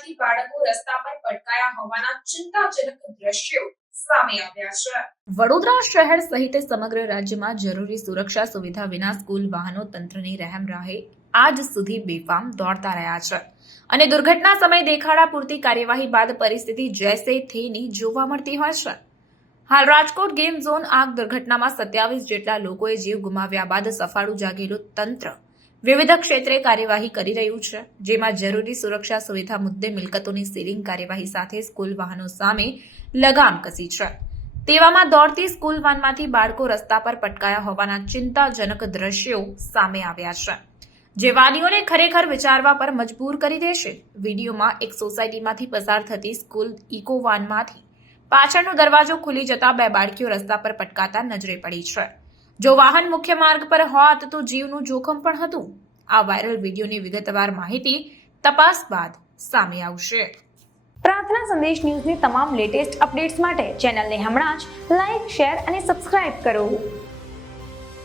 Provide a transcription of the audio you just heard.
પડવાથી બાળકો રસ્તા પર પટકાયા હોવાના ચિંતાજનક દ્રશ્યો વડોદરા શહેર સહિત સમગ્ર રાજ્યમાં જરૂરી સુરક્ષા સુવિધા વિના સ્કૂલ વાહનો તંત્રની રહેમ રાહે આજ સુધી બેફામ દોડતા રહ્યા છે અને દુર્ઘટના સમયે દેખાડા પૂરતી કાર્યવાહી બાદ પરિસ્થિતિ જૈસે થેની જોવા મળતી હોય છે હાલ રાજકોટ ગેમ ઝોન આગ દુર્ઘટનામાં સત્યાવીસ જેટલા લોકોએ જીવ ગુમાવ્યા બાદ સફાળું જાગેલું તંત્ર વિવિધ ક્ષેત્રે કાર્યવાહી કરી રહ્યું છે જેમાં જરૂરી સુરક્ષા સુવિધા મુદ્દે મિલકતોની સીલિંગ કાર્યવાહી સાથે સ્કૂલ વાહનો સામે લગામ કસી છે તેવામાં દોડતી સ્કૂલ વાનમાંથી બાળકો રસ્તા પર પટકાયા હોવાના ચિંતાજનક દ્રશ્યો સામે આવ્યા છે જે વાલીઓને ખરેખર વિચારવા પર મજબૂર કરી દેશે વિડીયોમાં એક સોસાયટીમાંથી પસાર થતી સ્કૂલ ઇકો વાનમાંથી પાછળનો દરવાજો ખુલી જતા બે બાળકીઓ રસ્તા પર પટકાતા નજરે પડી છે જો વાહન મુખ્ય માર્ગ પર હોત તો જીવનું જોખમ પણ હતું આ વાયરલ વિડીયોની વિગતવાર માહિતી તપાસ બાદ સામે આવશે પ્રાર્થના સંદેશ ન્યૂઝની તમામ લેટેસ્ટ અપડેટ્સ માટે ચેનલને હમણાં જ લાઇક શેર અને સબસ્ક્રાઇબ કરો